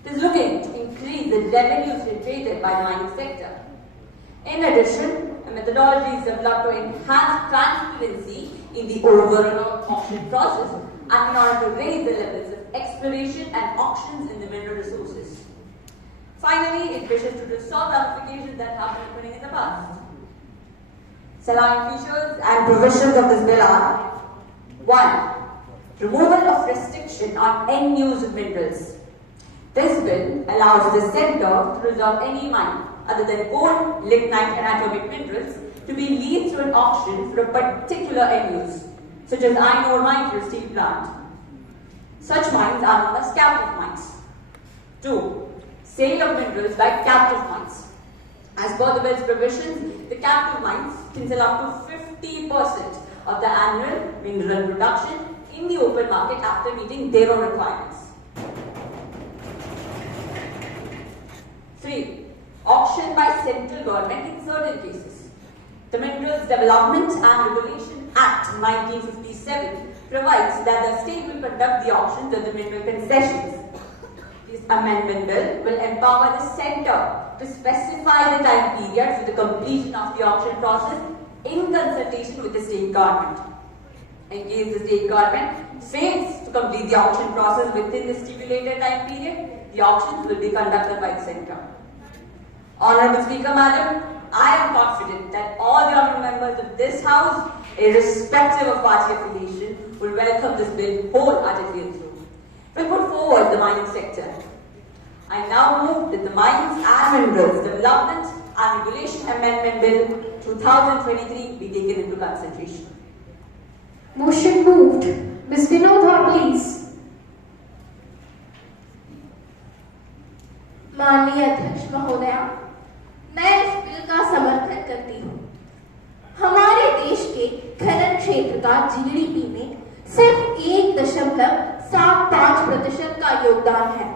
It is looking to increase the revenues generated by the mining sector. In addition, a methodology is developed to enhance transparency in the overall auction process and in order to raise the levels of exploration and auctions in the mineral resources. Finally, it wishes to resolve ramifications that have been occurring in the past. Salient features and provisions of this bill are: 1. Removal of restriction on end use of minerals. This bill allows the sector to resolve any mine other than coal, lignite and atomic minerals to be leased through an auction for a particular end use, such as iron ore mine for a steel plant. Such mines are known as captive mines. 2. Sale of minerals by captive mines. As per the bill's provisions, the captive mines can sell up to 50% of the annual mineral production in the open market after meeting their own requirements. 3. Auction by central government in certain cases. The Minerals Development and Regulation Act 1957 provides that the state will conduct the auctions and the mineral concessions. This amendment bill will empower the centre to specify the time period for the completion of the auction process in consultation with the state government. In case the state government fails to complete the auction process within the stipulated time period, the auctions will be conducted by the centre. Honourable Speaker, Madam, I am confident that all the honourable members of this House, irrespective of party affiliation, will welcome this bill wholeheartedly and through. Will put forward the mining sector. I now move that the Mines and Minerals Development and Regulation Amendment Bill 2023 be taken into consideration. Motion moved. Ms. Vinodha, please. माननीय अध्यक्ष महोदया, मैं इस bill का समर्थन करती हूँ। हमारे देश के खनन क्षेत्र का जीडीपी में सिर्फ 1.75% का योगदान है।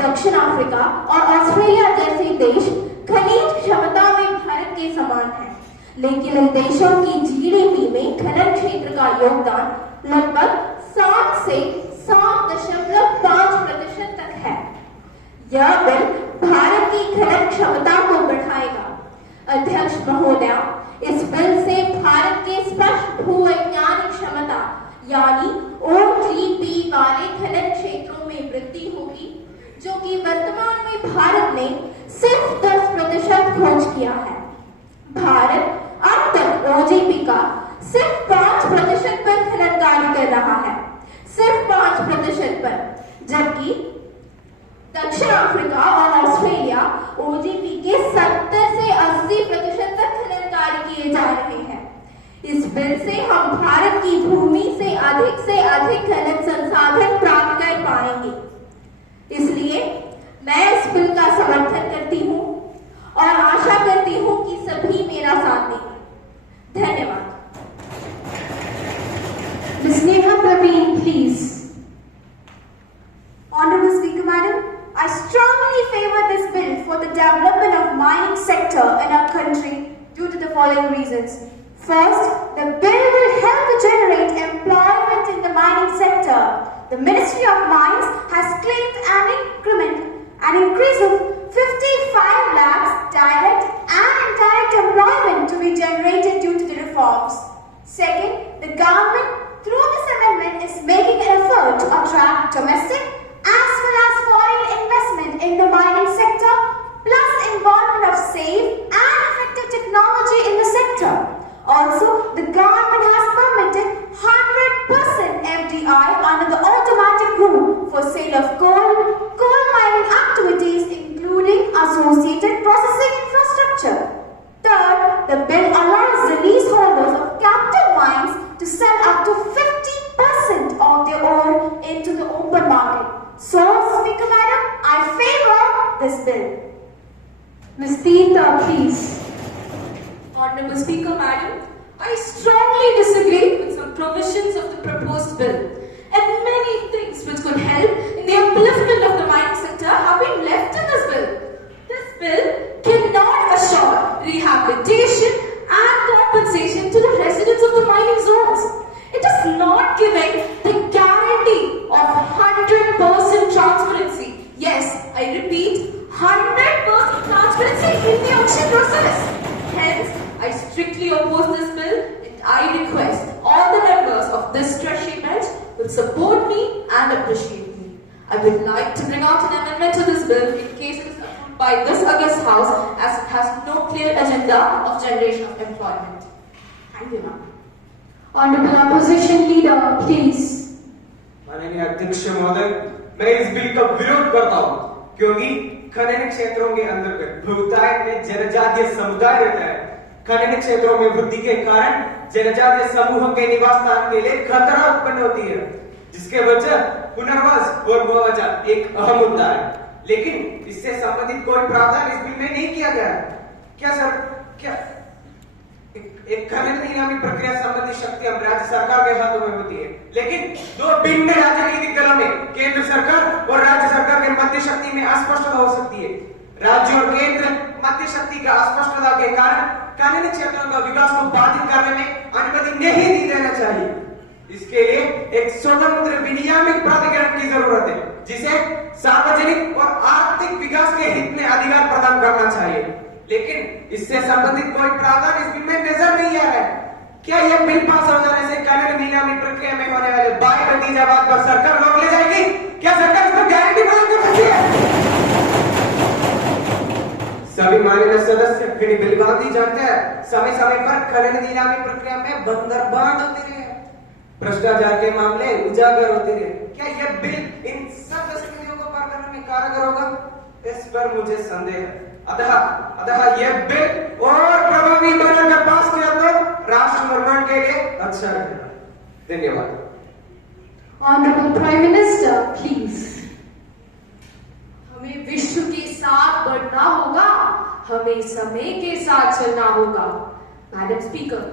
दक्षिण अफ्रीका और ऑस्ट्रेलिया जैसे देश खनिज क्षमता में भारत के समान हैं, लेकिन इन देशों की जीडीपी में खनन क्षेत्र का योगदान लगभग 7 से 7.5% तक है। यह बिल भारत की खनन क्षमता को बढ़ाएगा। अध्यक्ष महोदया, इस बिल से भारत के स्पष्ट भूवैज्ञानिक क्षमता यानी OGP वाले खनन क्षेत्रों में वृद्धि होगी, जो कि वर्तमान में भारत ने सिर्फ 10% खोज किया है। भारत अब तक OGP का सिर्फ 5% पर खनन कार्य कर रहा है, सिर्फ 5% पर, जबकि दक्षिण अफ्रीका और ऑस्ट्रेलिया OGP के 70 से 80% तक खनन कार्य किए जा रहे हैं। इस बिल से हम भारत की भूमि से अधिक खनन संसाधन प्राप्त कर पाएंगे। इसलिए मैं इस बिल का समर्थन करती हूँ और आशा करती हूँ कि सभी मेरा साथ देंगे। धन्यवाद। Ms. Neha Praveen, please. Honorable Speaker, Madam, I strongly favor this bill for the development of mining sector in our country due to the following reasons. First, the bill will help to generate employment in the mining sector. The Ministry of Mines has claimed an increase of 55 lakhs direct and indirect employment to be generated due to the reforms. Second, the government through this amendment is making an effort to attract domestic as well as foreign investment in the mining sector, plus involvement of safe and effective technology in the sector. Also, the government has permitted 100% FDI under the automatic rule for sale of coal mining activities, including associated processing infrastructure. Third, the bill allows the leaseholders of captive mines to sell up to 50% of their ore into the open market. So, Speaker Madam, I favor this bill. Ms. Teeta, please. Honorable Speaker, Madam, I strongly disagree with some provisions of the proposed bill, and many things which could help in the upliftment of the mining sector have been left in this bill. This bill cannot assure rehabilitation and compensation to the residents of the mining zones. It is not giving the guarantee of 100% transparency. Yes, I repeat, 100% transparency in the auction process. Hence, I strictly oppose this bill, and I request all the members of this treasury bench will support me and appreciate me. I would like to bring out an amendment to this bill in case it is approved by this august house, as it has no clear agenda of generation of employment. Thank you, ma'am. Honorable Opposition Leader, please. माननीय अध्यक्ष महोदय, मैं इस bill का विरोध करता हूँ क्योंकि खनन क्षेत्रों के अंतर्गत बहुतायत में जनजातीय समुदाय रहता है। खनन क्षेत्रों में वृद्धि के कारण जनजातीय समूहों के निवास स्थान के लिए खतरा उत्पन्न होती है, जिसके वजह पुनर्वास और मुआवजा एक अहम मुद्दा है। लेकिन इससे संबंधित कोई प्रावधान इस बिल में नहीं किया गया है। क्या सर, क्या एक खनन इनामी प्रक्रिया संबंधी शक्ति अब राज्य सरकार के हाथों में होती है, लेकिन दो भिन्न राजनीतिक दलों में केंद्र सरकार और राज्य सरकार के मध्य शक्ति में अस्पष्टता हो सकती है। राज्य और केंद्र मध्य शक्ति का अस्पष्टता के कारण खनन क्षेत्रों का विकास को बाधित करने में अनुमति नहीं दी जाना चाहिए। इसके लिए एक स्वतंत्र विनियामक प्राधिकरण की जरूरत है, जिसे सार्वजनिक और आर्थिक विकास के हित में अधिकार प्रदान करना चाहिए। लेकिन इससे संबंधित कोई प्रावधान इस बिल में नजर नहीं आ रहा है। क्या यह बिल पास हो जाने से कानूनी नीलामी प्रक्रिया में होने वाले बाय नतीजावाद पर सरकार रोक ले जाएगी? क्या सरकार इसको गारंटी प्रदान कर सकती है? सभी माननीय सदस्य फिर बिल गांधी जानते हैं, समय समय पर कानूनी नीलामी प्रक्रिया में बंदरबांट होते रहे, भ्रष्टाचार के मामले उजागर होते रहे। क्या यह बिल इन सब गतिविधियों को पार करने में कारगर होगा? इस पर मुझे संदेह है। अतः यह बिल और प्रभावी बनकर पास किया तो राष्ट्र निर्माण के लिए अच्छा रहेगा। धन्यवाद। Honorable Prime Minister, please. हमें विश्व के साथ बढ़ना होगा, हमें समय के साथ चलना होगा। Madam Speaker,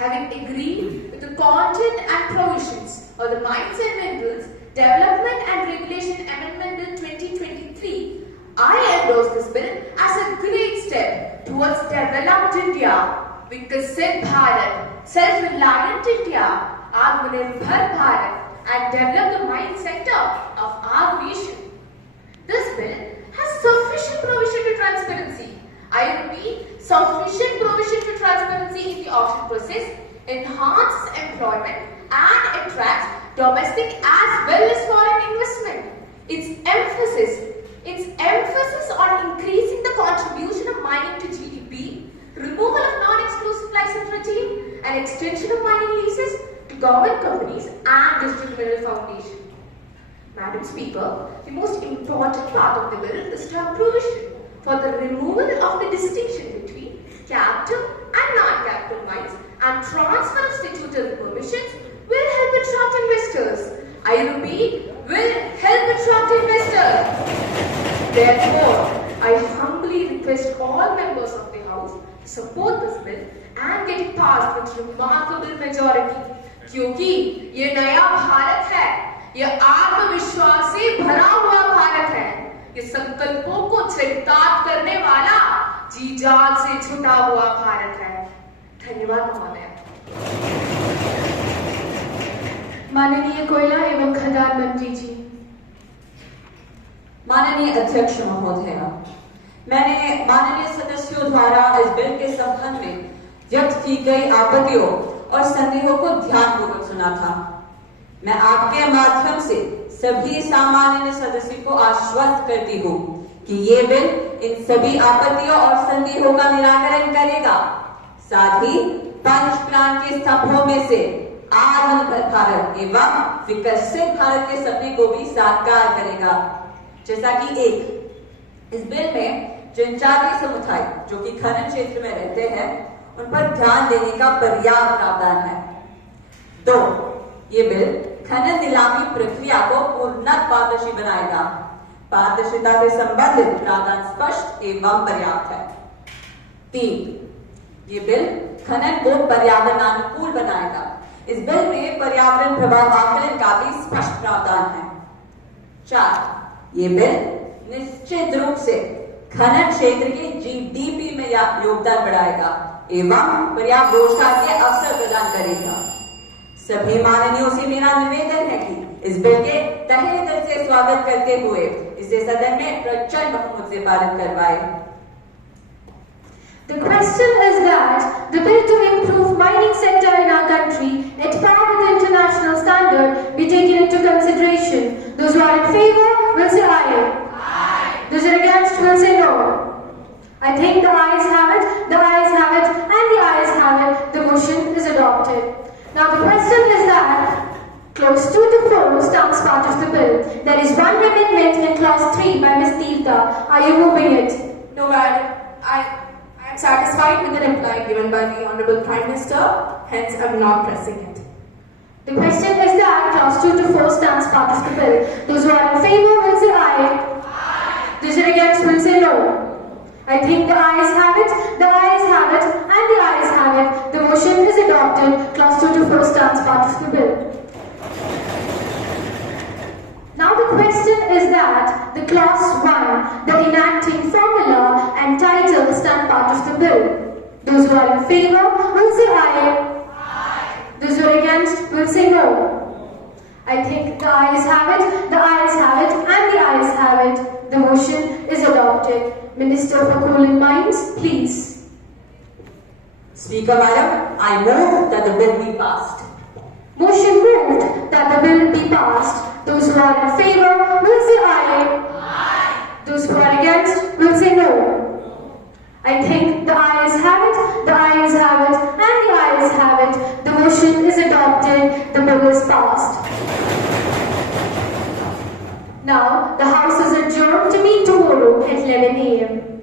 having agreed with the content and provisions of the Mines and Minerals Development and Regulation Amendment Bill 2023, I endorse this bill as a great step towards developed India, Viksit Bharat, self-reliant India, Atmanirbhar Bharat, and develop the mining sector of our nation. This bill has sufficient provision to transparency. I repeat, sufficient provision to transparency in the auction process, enhances employment and attracts domestic as well as foreign investment. Its emphasis on increasing the contribution of mining to GDP, removal of non-exclusive license regime, and extension of mining leases to government companies and district mineral foundation. Madam Speaker, the most important part of the bill is to have provision for the removal of the distinction between capital and non-capital mines, and transfer of statutory permissions will help attract investors. I repeat, will help attract investors. Therefore, I humbly request all members of the House to support this bill and get it passed with remarkable majority. क्योंकि ये नया भारत है, ये आत्मविश्वास से भरा हुआ भारत है, ये संकल्पों को चरितार्थ करने वाला जी जान से जुटा हुआ भारत है। धन्यवाद महोदय। माननीय कोयला एवं खदान मंत्री जी। माननीय अध्यक्ष महोदय, मैंने माननीय सदस्यों द्वारा इस बिल के संबंध में व्यक्त की गई आपत्तियों और संदेहों को ध्यानपूर्वक सुना था। मैं आपके माध्यम से सभी सामान्य सदस्यों को आश्वस्त करती हूँ कि ये बिल इन सभी आपत्तियों और संदेहों का निराकरण करेगा, साथ ही पंच प्राण के स्तंभों में से आत्मनिर्भर भारत एवं विकसित भारत के सपने को भी साकार करेगा। जैसा कि इस बिल में जनजातीय समुदाय जो कि खनन क्षेत्र में रहते हैं उन पर ध्यान देने का पर्याप्त प्रावधान है। 2. ये बिल खनन नीलामी प्रक्रिया को पूर्णतः पारदर्शी बनाएगा। पारदर्शिता से संबंधित प्रावधान स्पष्ट एवं पर्याप्त है। 3. ये बिल खनन को पर्यावरणानुकूल बनाएगा। इस बिल में पर्यावरण प्रभाव आकलन का भी स्पष्ट प्रावधान है। 4. ये बिल निश्चित रूप से खनन क्षेत्र के जीडीपी में योगदान बढ़ाएगा एवं पर्याप्त रोजगार के अवसर प्रदान करेगा। सभी माननीयों से मेरा निवेदन है कि इस बिल के तहे दिल से स्वागत करते हुए इसे सदन में प्रचंड बहुमत से पारित करवाए। The question is that the bill to improve mining sector in our country at par with the international standard be taken into consideration. Those who are in favor will say aye. Aye. Those who are against will say no. I think the ayes have it, the ayes have it, and the ayes have it. The motion is adopted. Now the question is that clause 2 to 4 stands part of the bill. There is one amendment in clause 3 by Ms. Deepta. Are you moving it? No, madam. I am satisfied with the reply given by the Honorable Prime Minister, hence I am not pressing it. The question is that clause 2 to 4 stands part of the bill. Those who are in favor will say aye. Aye. Those who are against will say no. I think the ayes have it, the ayes have it, and the ayes have it. The motion is adopted. Clause 2 to 4 stands part of the bill. Now the question is that the clause 1, the enacting formula and title stand part of the bill. Those who are in favor will say aye. Aye. Those who are against will say no. I think the ayes have it, the ayes have it, and the ayes have it. The motion is adopted. Minister for Coal and Mines, please. Speaker Madam, I move that the bill be passed. Motion moved that the bill be passed. Those who are in favor will say aye. Aye. Those who are against will say no. I think the ayes have it, the ayes have it, and the ayes have it. The motion is adopted. The bill is passed. Now, the House is adjourned to meet tomorrow at 11 a.m.